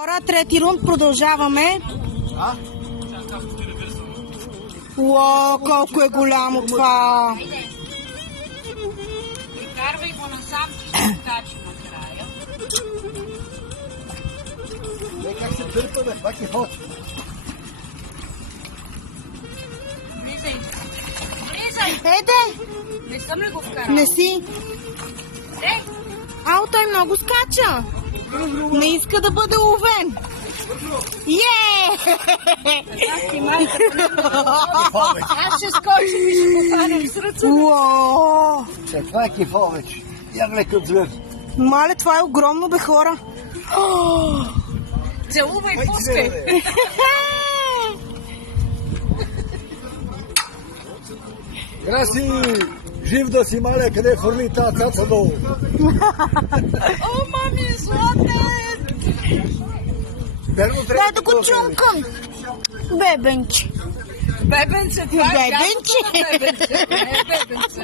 Хора, трети рунд, продължаваме. Уау, колко е голямо това! Прикарвай го насам, че ще скачи накрая. Как се дърпа, бе? Пак е ход. Влизай. Влизай! Ейде! Не съм ли го вкарал? Не си. Ей! Ау, той много скача. Не иска да бъде ловен. Аз ти майка. Аз ще скочим и ще го хванем с ръце. Уау! Това е кефовеч. Я гледа звезд. Мале, това е огромно, бе, хора. Целувай, пускай. Краси! Жив да си, маля, къде фърли тази цаца долу. О, мами, златен! Дай да го чункам. Бебенче. Бебенце, това е Бебенче. бебенце. Не е бебенце.